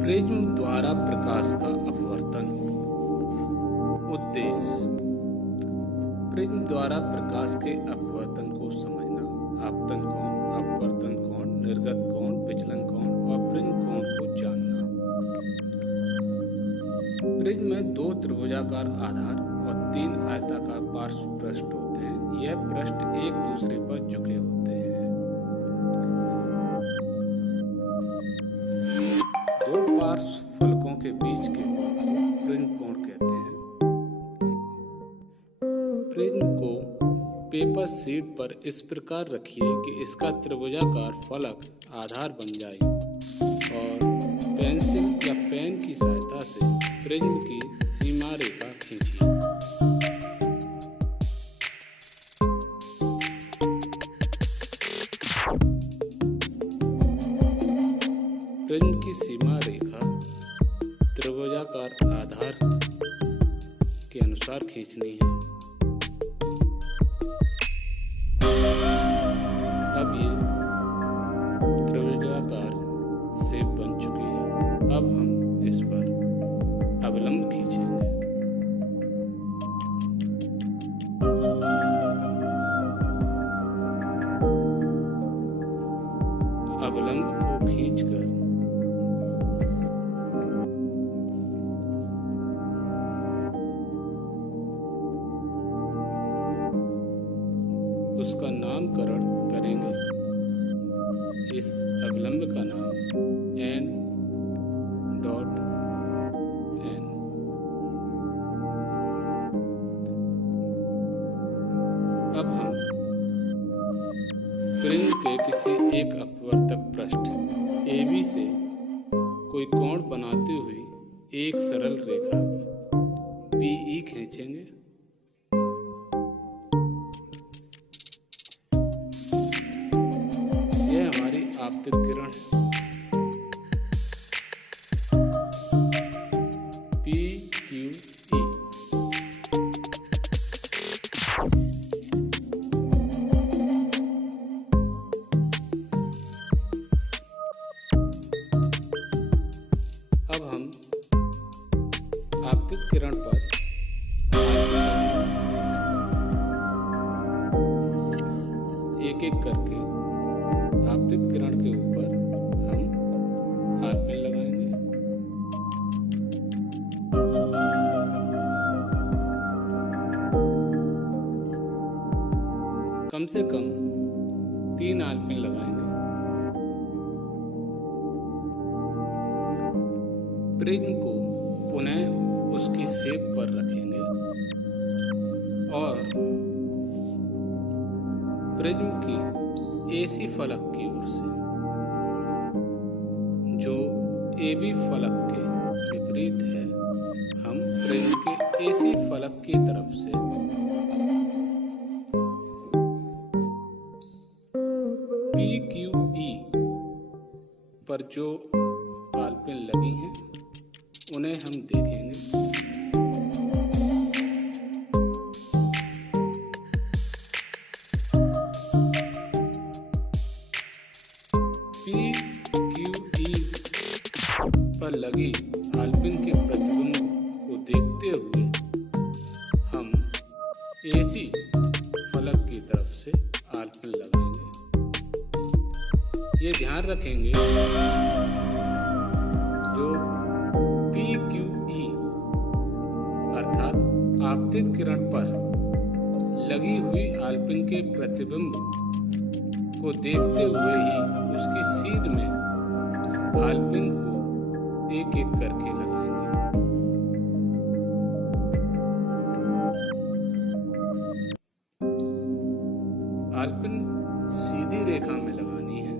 Prism द्वारा प्रकाश का अपवर्तन। उद्देश्य प्रिज्म द्वारा प्रकाश के अपवर्तन को समझना। आपतन कोण, अपवर्तन कोण, निर्गत कोण, विचलन कोण और प्रिज्म कोण को जानना। प्रिज्म में 2 त्रिभुजाकार आधार और 3 आयताकार पार्श्व पृष्ठ होते हैं। यह पृष्ठ एक दूसरे पर झुके होते हैं। 2 पार्श्व फलकों के बीच के कोण को प्रिज्म कोण कहते हैं। प्रिज्म को पेपर शीट पर इस प्रकार रखिए कि इसका त्रिभुजाकार फलक आधार बन जाए और पेंसिल या पेन की सहायता से प्रिज्म की सीमा रेखा खींचिए। प्रिज्म की सीमा रेखा त्रिभुजाकार आधार के अनुसार खींचनी है। अब ये त्रिभुजाकार शेप बन चुकी है। अब हम इस पर अवलंब खींचेंगे। अवलंब को खींचकर उसका नामकरण करेंगे। इस अवलंब का नाम n.n। अब हम प्रिज्म के किसी एक अपवर्तक पृष्ठ AB से कोई कोण बनाते हुए एक सरल रेखा PE खींचेंगे। यह हमारी आपतित किरण है। PQE। अब हम आपतित किरण पर एक एक करके आपतित किरण के ऊपर हम आरपेन लगाएंगे। कम से कम 3 आरपेन लगाएंगे। प्रिज्म को पुनः उसकी शेप पर रखेंगे और प्रिज्म की AC फलक की ओर से, जो AB फलक के विपरीत है, हम प्रिज्म के AC फलक की तरफ से PQE पर जो आलपेन लगी हैं उन्हें हम देखेंगे। PQE पर लगी आलपिन के प्रतिबिंब को देखते हुए हम AC फलक की तरफ से आलपिन लगाएंगे। ये ध्यान रखेंगे जो PQE अर्थात आपतित किरण पर लगी हुई आलपिन के प्रतिबिंब को देखते हुए ही उसकी सीध में आलपिन को एक एक करके लगाएंगे। आलपिन सीधी रेखा में लगानी है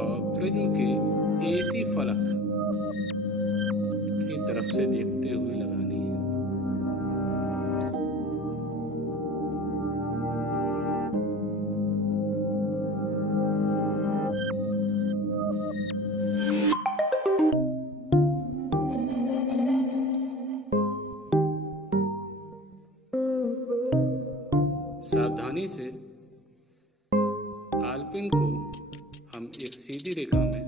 और प्रिज्म के AC फलक की तरफ से देखते हुए लगानी है। सावधानी से आलपिन को हम एक सीधी रेखा में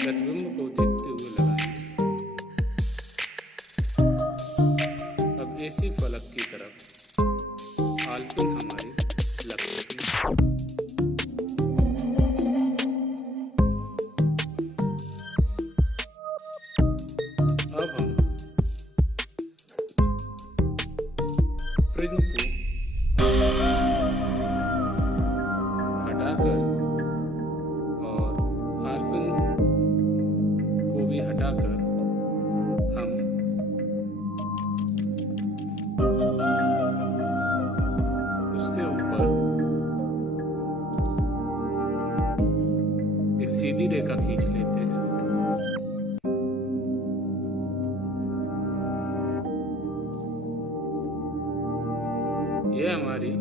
प्रतिबिंब को देखते हुए लगाएंगे। अब ऐसी फलक की तरफ आलपिन हमारी लग सके। अब हम प्रिज्म को हटाकर और आलपिन को भी हटाकर हम उसके ऊपर एक सीधी रेखा खींच लेते हैं। यह हमारी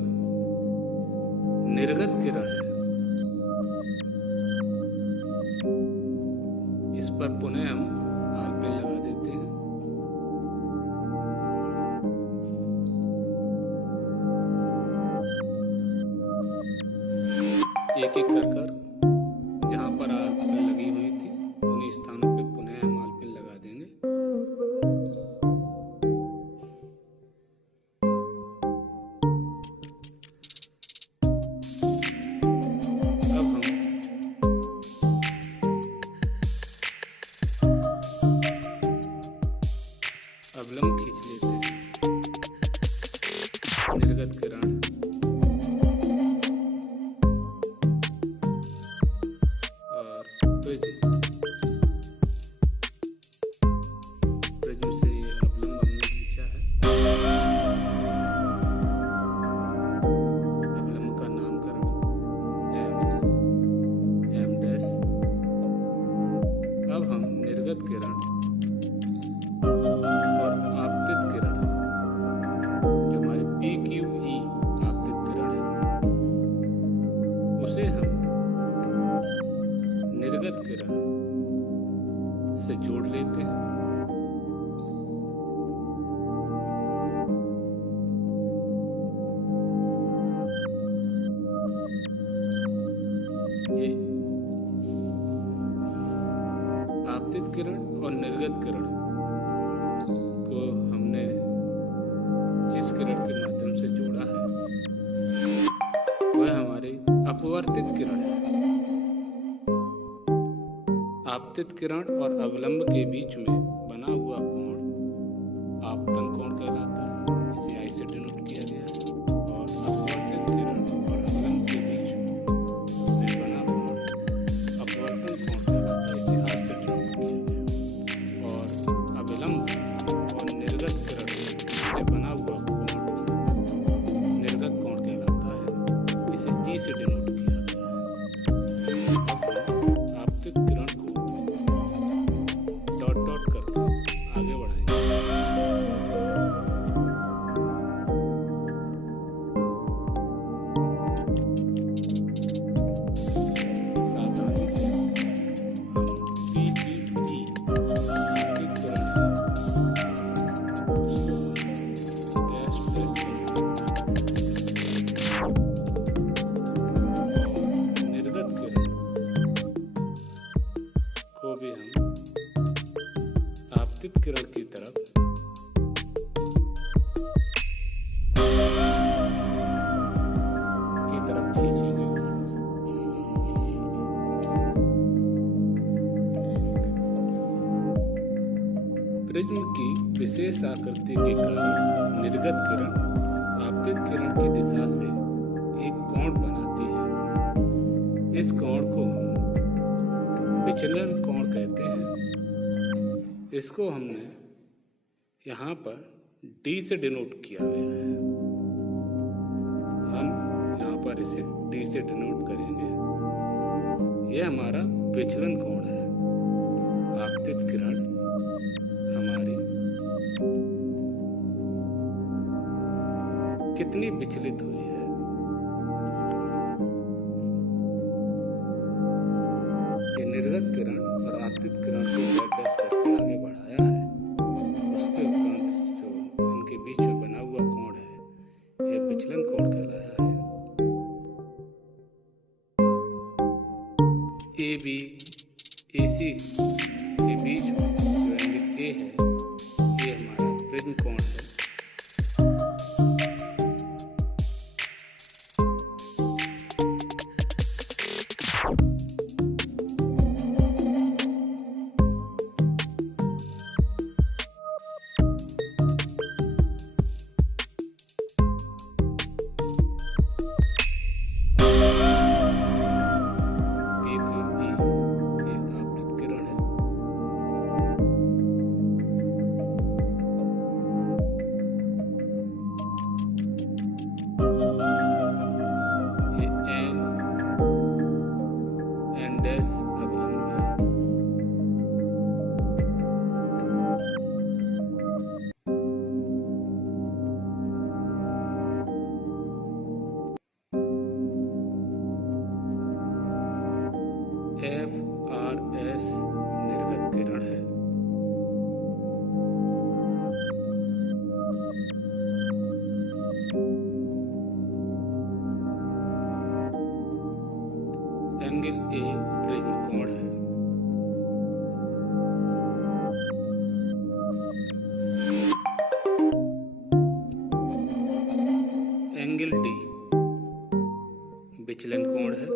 निर्गत किरण है। इस पर पुनः हम आलपिन लगा देते हैं। एक एक कर जहां पर आलपिन लगी हुई थी उन्हीं स्थानों पे पुनः हम आलपिन लगा देंगे। अवलंब खींच लेते हैं। निर्गत किरण और प्रिज्म से ये अवलंब हमने खींचा है। अवलंब का नामकरण एम डैश। अब हम निर्गत किरण और आपतित किरण जो हमारी PQE आपतित किरण है उसे हम निर्गत किरण से जोड़ लेते हैं। ये आपतित किरण और निर्गत किरण को हमने जिस किरण के माध्यम से जोड़ा है वह हमारी अपवर्तित किरण है। आपतित किरण और अवलंब के बीच में बना हुआ कोण आपतन कोण कहलाता है। इसे आई से डिनोट किया गया है। और अपवर्तित किरण और अवलंब के बीच में बना कोण अपवर्तन कोण कहलाता है। इसे आर से डिनोट किया गया। और अवलंब और निर्गत किरण से बना हुआ कोण निर्गत कोण कहलाता है। इसे ई से डिनोट किया गया है। आपतित किरण को डॉट डॉट करके आगे बढ़ाएंगे। सावधानी से हम PQE आपतित किरण है डैश डैश निर्गत किरण को भी हम आपतित किरण की तरफ खींचेंगे। प्रिज्म की विशेष आकृति के कारण निर्गत किरण आपतित किरण की दिशा से एक कोण बनाती है। इस कोण को हम विचलन कोण कहते हैं। इसको हमने यहाँ पर D से डिनोट किया गया है। हम यहाँ पर इसे D से डिनोट करेंगे। यह हमारा विचलन कोण है। आपतित किरण हमारी कितनी विचलित हुई है। कि निर्गत किरण और आपतित किरण को डैश करके आगे बढ़ाया है। उसके उपरांत जो इनके बीच में बना हुआ कोण है यह विचलन कोण कहलाया है। ए बी ए सी के बीच में जो एंगल ए है ये हमारा प्रिज्म कोण है। एफ आर एस निर्गत किरण है। एंगल ए प्रिज्म कोण है। एंगल डी विचलन कोण है।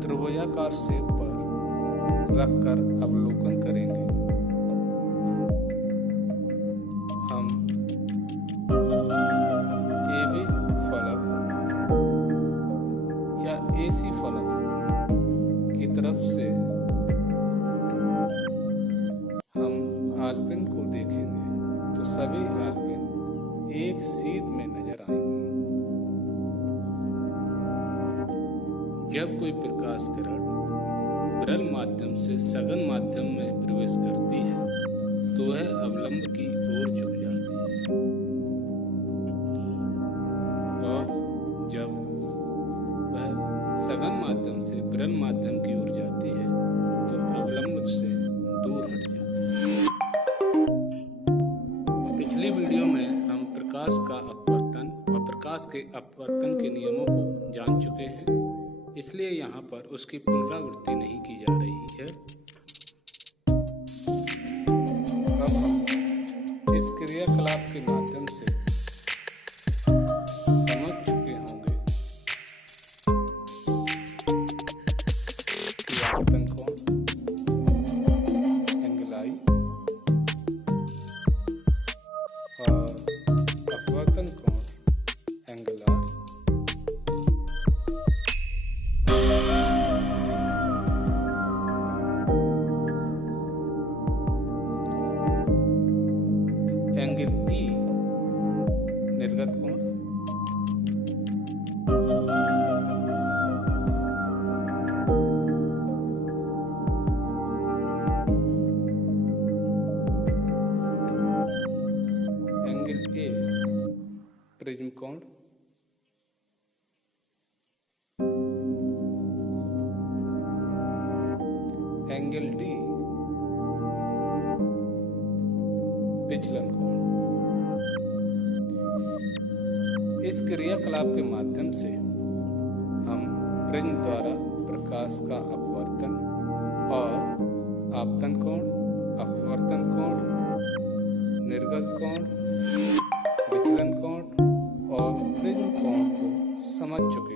त्रिभुजाकार शेप पर रखकर अवलोकन करेंगे। हम AB फलक या AC फलक की तरफ से हम आलपिन को देखेंगे तो सभी आलपिन एक सीध में नजर आएंगे। जब कोई प्रकाश किरण विरल माध्यम से सघन माध्यम में प्रवेश करती है तो वह अवलंब की ओर झुक जाती है, और जब वह सघन माध्यम से विरल माध्यम की ओर जाती है तो अवलंब से दूर हट जाती है। पिछली वीडियो में हम प्रकाश का अपवर्तन और प्रकाश के अपवर्तन के नियमों को जान चुके हैं, इसलिए यहाँ पर उसकी पुनरावृत्ति नहीं की जा रही है। अब हम इस क्रियाकलाप के माध्यम से समझ चुके होंगे कि आपतन कोण, एंगल आई और अपवर्तन कोण एंगल आर एंगल ई निर्गत कोण एंगल ए प्रिज्म कोण एंगल डी विचलन कोण। इस क्रियाकलाप के माध्यम से हम प्रिज्म द्वारा प्रकाश का अपवर्तन और आपतन कोण, अपवर्तन कोण, निर्गत कोण, विचलन कोण और प्रिज्म कोण को समझ चुके